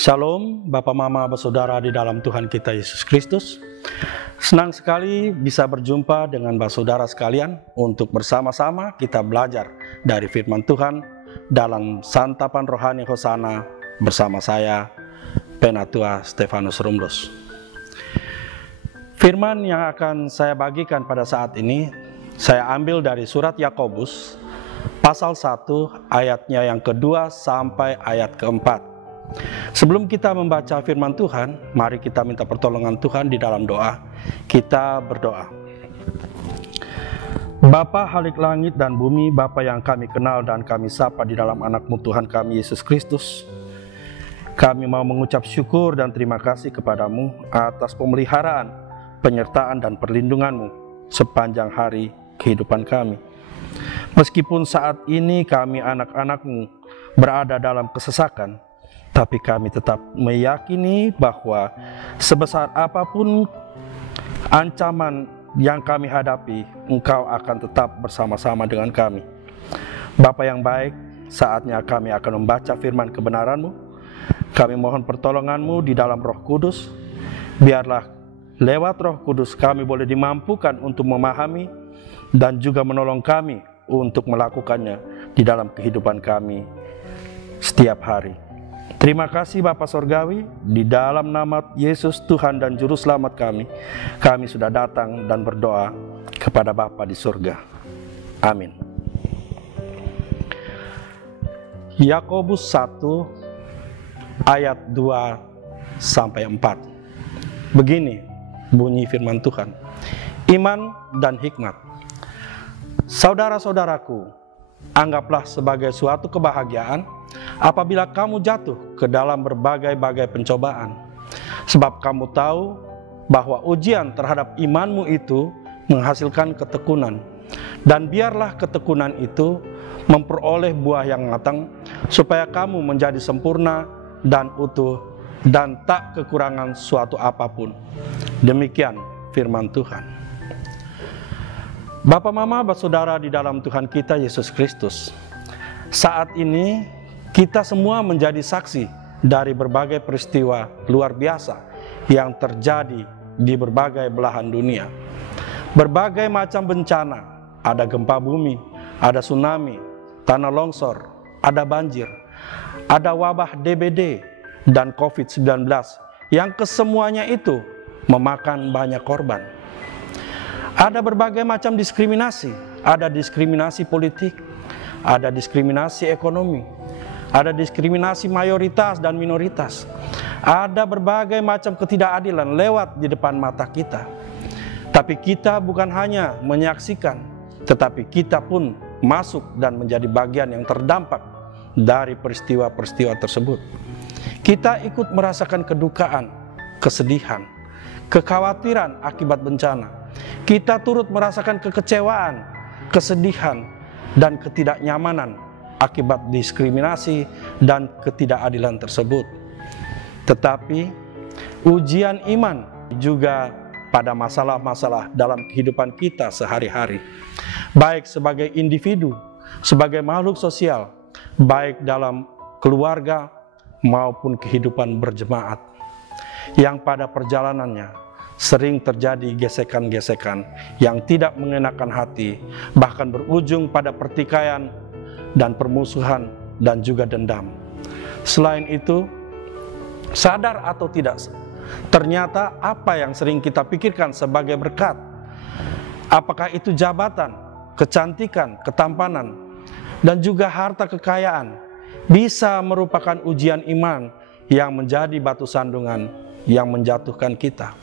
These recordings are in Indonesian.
Shalom, Bapak Mama, Saudara di dalam Tuhan kita Yesus Kristus. Senang sekali bisa berjumpa dengan saudara sekalian untuk bersama-sama kita belajar dari firman Tuhan dalam santapan rohani Hosana bersama saya, Penatua Stefanus Rumrus. Firman yang akan saya bagikan pada saat ini, saya ambil dari surat Yakobus, pasal 1, ayatnya yang kedua sampai ayat keempat. Sebelum kita membaca firman Tuhan, mari kita minta pertolongan Tuhan di dalam doa. Kita berdoa. Bapa Halik langit dan bumi, Bapa yang kami kenal dan kami sapa di dalam anak-Mu Tuhan kami Yesus Kristus, kami mau mengucap syukur dan terima kasih kepadamu atas pemeliharaan, penyertaan dan perlindungan-Mu sepanjang hari kehidupan kami. Meskipun saat ini kami anak-anak-Mu berada dalam kesesakan, tapi kami tetap meyakini bahwa sebesar apapun ancaman yang kami hadapi, Engkau akan tetap bersama-sama dengan kami. Bapa yang baik, saatnya kami akan membaca firman kebenaran-Mu. Kami mohon pertolongan-Mu di dalam Roh Kudus. Biarlah lewat Roh Kudus kami boleh dimampukan untuk memahami dan juga menolong kami untuk melakukannya di dalam kehidupan kami setiap hari. Terima kasih Bapa Sorgawi, di dalam nama Yesus Tuhan dan Juru Selamat kami sudah datang dan berdoa kepada Bapa di surga. Amin. Yakobus 1 ayat 2 sampai 4. Begini bunyi firman Tuhan. Iman dan hikmat. Saudara-saudaraku, anggaplah sebagai suatu kebahagiaan apabila kamu jatuh ke dalam berbagai-bagai pencobaan, sebab kamu tahu bahwa ujian terhadap imanmu itu menghasilkan ketekunan. Dan biarlah ketekunan itu memperoleh buah yang matang, supaya kamu menjadi sempurna dan utuh dan tak kekurangan suatu apapun. Demikian firman Tuhan. Bapak Mama, saudara di dalam Tuhan kita Yesus Kristus, saat ini kita semua menjadi saksi dari berbagai peristiwa luar biasa yang terjadi di berbagai belahan dunia. Berbagai macam bencana, ada gempa bumi, ada tsunami, tanah longsor, ada banjir, ada wabah DBD dan COVID-19 yang kesemuanya itu memakan banyak korban. Ada berbagai macam diskriminasi, ada diskriminasi politik, ada diskriminasi ekonomi, ada diskriminasi mayoritas dan minoritas. Ada berbagai macam ketidakadilan lewat di depan mata kita. Tapi kita bukan hanya menyaksikan, tetapi kita pun masuk dan menjadi bagian yang terdampak dari peristiwa-peristiwa tersebut. Kita ikut merasakan kedukaan, kesedihan, kekhawatiran akibat bencana. Kita turut merasakan kekecewaan, kesedihan, dan ketidaknyamanan akibat diskriminasi dan ketidakadilan tersebut. Tetapi ujian iman juga pada masalah-masalah dalam kehidupan kita sehari-hari, baik sebagai individu, sebagai makhluk sosial, baik dalam keluarga maupun kehidupan berjemaat, yang pada perjalanannya sering terjadi gesekan-gesekan yang tidak mengenakan hati, bahkan berujung pada pertikaian dan permusuhan dan juga dendam. Selain itu, sadar atau tidak, ternyata apa yang sering kita pikirkan sebagai berkat, apakah itu jabatan, kecantikan, ketampanan, dan juga harta kekayaan, bisa merupakan ujian iman yang menjadi batu sandungan yang menjatuhkan kita.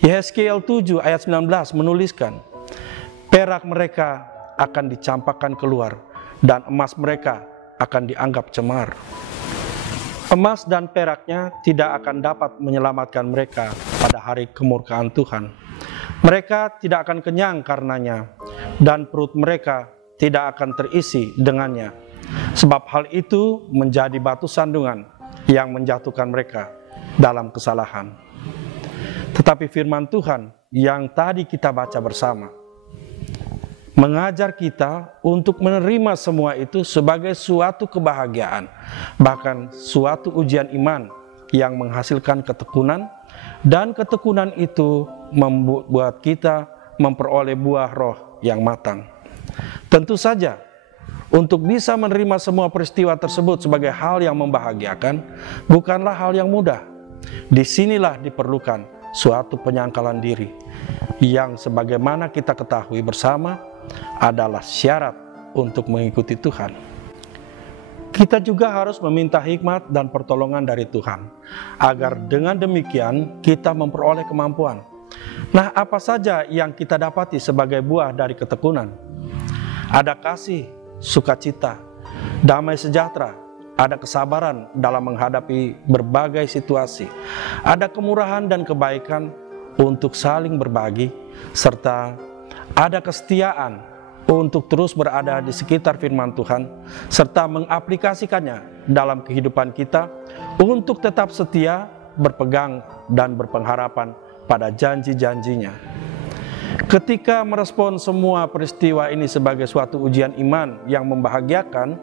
Yehezkiel 7 ayat 19 menuliskan, perak mereka akan dicampakkan keluar, dan emas mereka akan dianggap cemar. Emas dan peraknya tidak akan dapat menyelamatkan mereka pada hari kemurkaan Tuhan. Mereka tidak akan kenyang karenanya, dan perut mereka tidak akan terisi dengannya. Sebab hal itu menjadi batu sandungan yang menjatuhkan mereka dalam kesalahan. Tetapi firman Tuhan yang tadi kita baca bersama mengajar kita untuk menerima semua itu sebagai suatu kebahagiaan, bahkan suatu ujian iman yang menghasilkan ketekunan, dan ketekunan itu membuat kita memperoleh buah roh yang matang. Tentu saja, untuk bisa menerima semua peristiwa tersebut sebagai hal yang membahagiakan, bukanlah hal yang mudah. Disinilah diperlukan suatu penyangkalan diri, yang sebagaimana kita ketahui bersama adalah syarat untuk mengikuti Tuhan. Kita juga harus meminta hikmat dan pertolongan dari Tuhan, agar dengan demikian kita memperoleh kemampuan. Nah, apa saja yang kita dapati sebagai buah dari ketekunan? Ada kasih, sukacita, damai sejahtera, ada kesabaran dalam menghadapi berbagai situasi, ada kemurahan dan kebaikan untuk saling berbagi, serta ada kesetiaan untuk terus berada di sekitar firman Tuhan, serta mengaplikasikannya dalam kehidupan kita untuk tetap setia, berpegang, dan berpengharapan pada janji-janjinya. Ketika merespon semua peristiwa ini sebagai suatu ujian iman yang membahagiakan,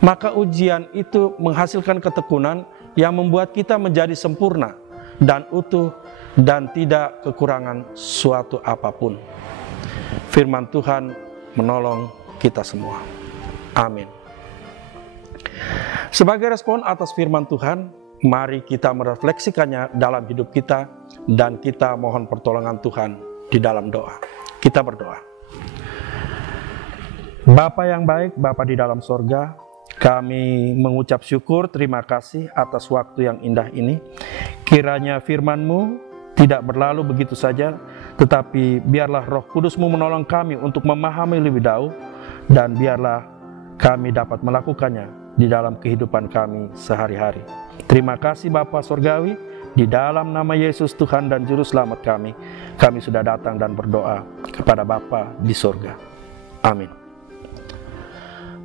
maka ujian itu menghasilkan ketekunan yang membuat kita menjadi sempurna dan utuh dan tidak kekurangan suatu apapun. Firman Tuhan menolong kita semua. Amin. Sebagai respon atas firman Tuhan, mari kita merefleksikannya dalam hidup kita dan kita mohon pertolongan Tuhan di dalam doa. Kita berdoa. Bapa yang baik, Bapa di dalam sorga, kami mengucap syukur, terima kasih atas waktu yang indah ini. Kiranya firman-Mu tidak berlalu begitu saja, tetapi biarlah Roh Kudus-Mu menolong kami untuk memahami lebih jauh, dan biarlah kami dapat melakukannya di dalam kehidupan kami sehari-hari. Terima kasih Bapa Sorgawi, di dalam nama Yesus Tuhan dan Juru Selamat kami sudah datang dan berdoa kepada Bapa di sorga. Amin.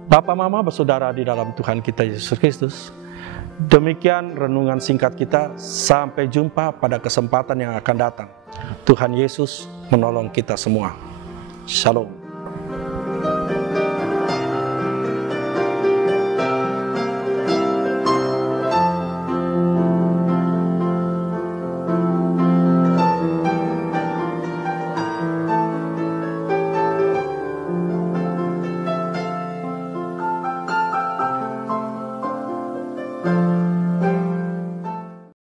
Bapa, Mama, bersaudara di dalam Tuhan kita Yesus Kristus, demikian renungan singkat kita. Sampai jumpa pada kesempatan yang akan datang. Tuhan Yesus menolong kita semua. Shalom.